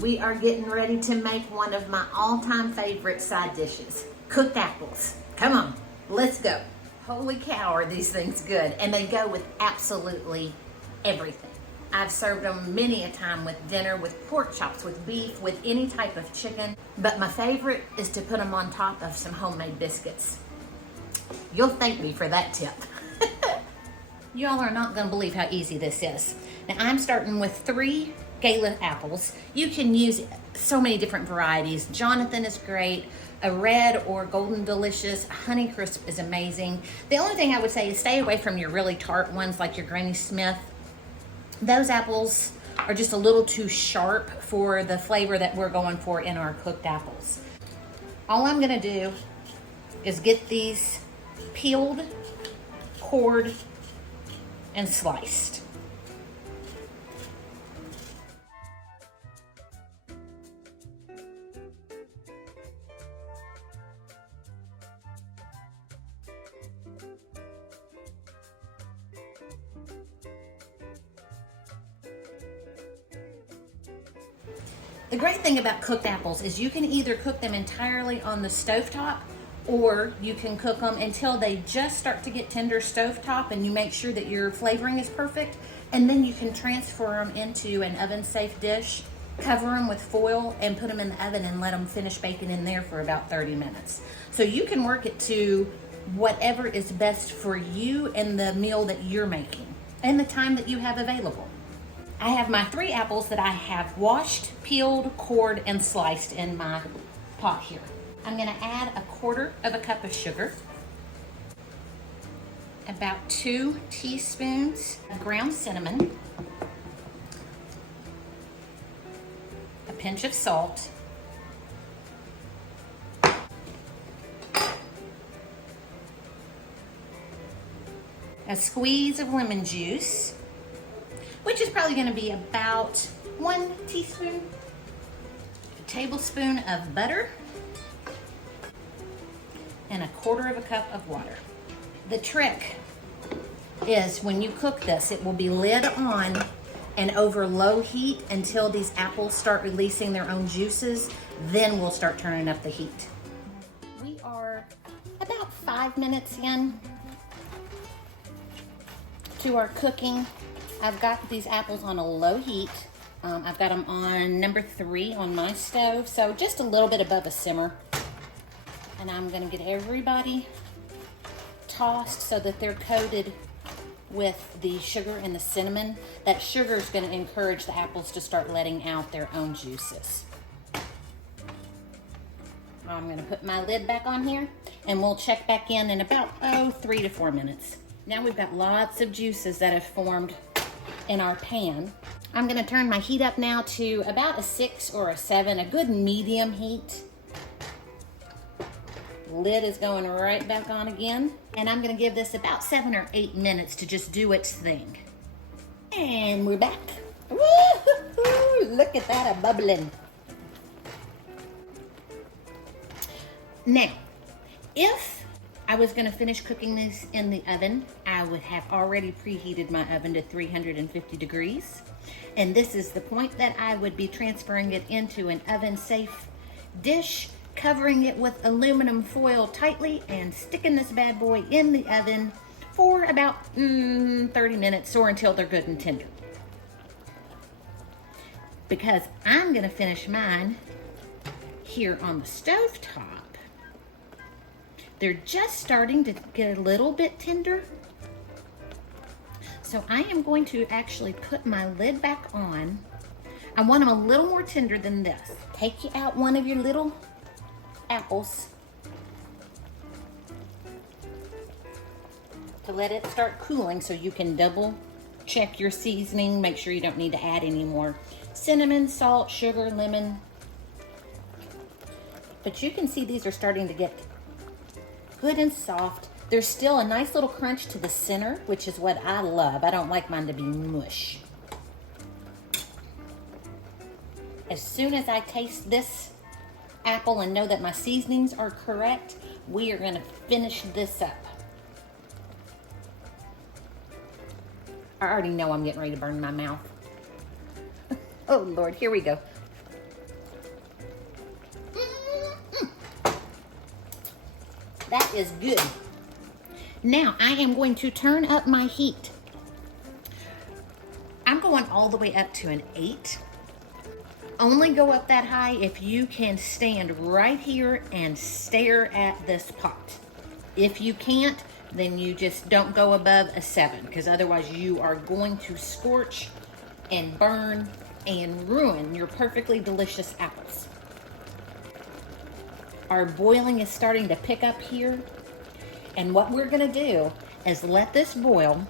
we are getting ready to make one of my all-time favorite side dishes, cooked apples. Come on, let's go. Holy cow, are these things good. And they go with absolutely everything. I've served them many a time with dinner, with pork chops, with beef, with any type of chicken. But my favorite is to put them on top of some homemade biscuits. You'll thank me for that tip. Y'all are not gonna believe how easy this is. Now I'm starting with 3 Gala apples. You can use so many different varieties. Jonathan is great. A red or golden delicious. Honeycrisp is amazing. The only thing I would say is stay away from your really tart ones like your Granny Smith. Those apples are just a little too sharp for the flavor that we're going for in our cooked apples. All I'm gonna do is get these peeled, cored, and sliced. The great thing about cooked apples is you can either cook them entirely on the stovetop, or you can cook them until they just start to get tender stovetop and you make sure that your flavoring is perfect, and then you can transfer them into an oven-safe dish, cover them with foil, and put them in the oven and let them finish baking in there for about 30 minutes. So you can work it to whatever is best for you and the meal that you're making and the time that you have available. I have my 3 apples that I have washed, peeled, cored, and sliced in my pot here. I'm gonna add a 1/4 cup of sugar, about 2 teaspoons of ground cinnamon, a pinch of salt, a squeeze of lemon juice, which is probably going to be about 1 teaspoon, a tablespoon of butter, and a 1/4 cup of water. The trick is when you cook this, it will be lid on and over low heat until these apples start releasing their own juices. Then we'll start turning up the heat. We are about 5 minutes in to our cooking. I've got these apples on a low heat. I've got them on number 3 on my stove, so just a little bit above a simmer. And I'm gonna get everybody tossed so that they're coated with the sugar and the cinnamon. That sugar is gonna encourage the apples to start letting out their own juices. I'm gonna put my lid back on here and we'll check back in about 3 to 4 minutes. Now we've got lots of juices that have formed in our pan. I'm gonna turn my heat up now to about a 6 or a 7, a good medium heat. Lid is going right back on again. And I'm gonna give this about 7 or 8 minutes to just do its thing. And we're back. Woo-hoo-hoo, look at that, a bubbling. Now, if I was gonna finish cooking this in the oven, I would have already preheated my oven to 350 degrees. And this is the point that I would be transferring it into an oven-safe dish, covering it with aluminum foil tightly and sticking this bad boy in the oven for about 30 minutes or until they're good and tender. Because I'm gonna finish mine here on the stove top. They're just starting to get a little bit tender. So I am going to actually put my lid back on. I want them a little more tender than this. Take out one of your little apples to let it start cooling so you can double check your seasoning. Make sure you don't need to add any more cinnamon, salt, sugar, lemon. But you can see these are starting to get good and soft. There's still a nice little crunch to the center, which is what I love. I don't like mine to be mush. As soon as I taste this apple and know that my seasonings are correct, we are gonna finish this up. I already know I'm getting ready to burn my mouth. Oh Lord, here we go. That is good. Now I am going to turn up my heat. I'm going all the way up to an 8. Only go up that high if you can stand right here and stare at this pot. If you can't, then you just don't go above a 7, because otherwise you are going to scorch and burn and ruin your perfectly delicious apples. Our boiling is starting to pick up here, and what we're gonna do is let this boil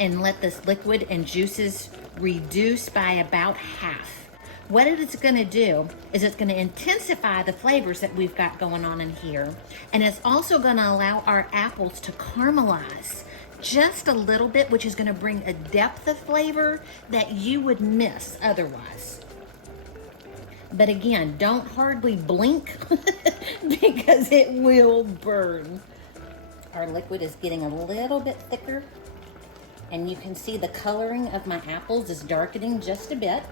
and let this liquid and juices reduce by about half. What it is gonna do is it's gonna intensify the flavors that we've got going on in here, and it's also gonna allow our apples to caramelize just a little bit, which is gonna bring a depth of flavor that you would miss otherwise. But again, don't hardly blink because it will burn. Our liquid is getting a little bit thicker, and you can see the coloring of my apples is darkening just a bit.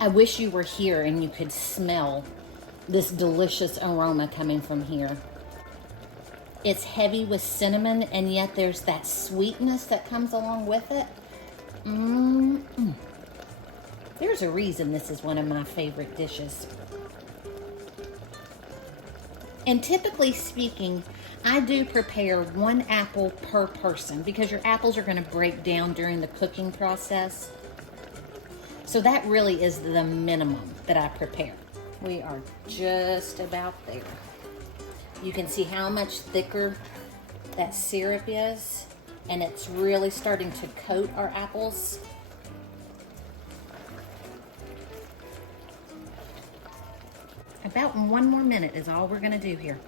I wish you were here and you could smell this delicious aroma coming from here. It's heavy with cinnamon, and yet there's that sweetness that comes along with it. There's a reason this is one of my favorite dishes. And typically speaking, I do prepare 1 apple per person because your apples are going to break down during the cooking process. So that really is the minimum that I prepare. We are just about there. You can see how much thicker that syrup is, and it's really starting to coat our apples. About 1 more minute is all we're gonna do here.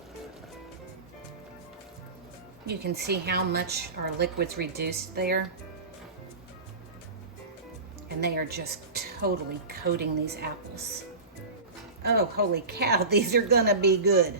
You can see how much our liquid's reduced there. And they are just totally coating these apples. Oh, holy cow, these are gonna be good.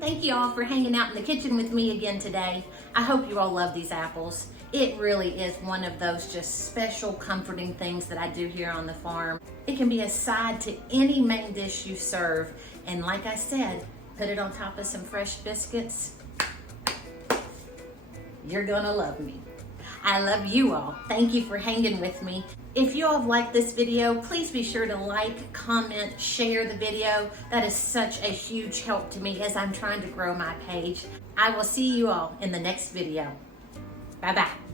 Thank you all for hanging out in the kitchen with me again today. I hope you all love these apples. It really is one of those just special comforting things that I do here on the farm. It can be a side to any main dish you serve. And like I said, put it on top of some fresh biscuits. You're gonna love me. I love you all. Thank you for hanging with me. If you all have liked this video, please be sure to like, comment, share the video. That is such a huge help to me as I'm trying to grow my page. I will see you all in the next video. Bye-bye.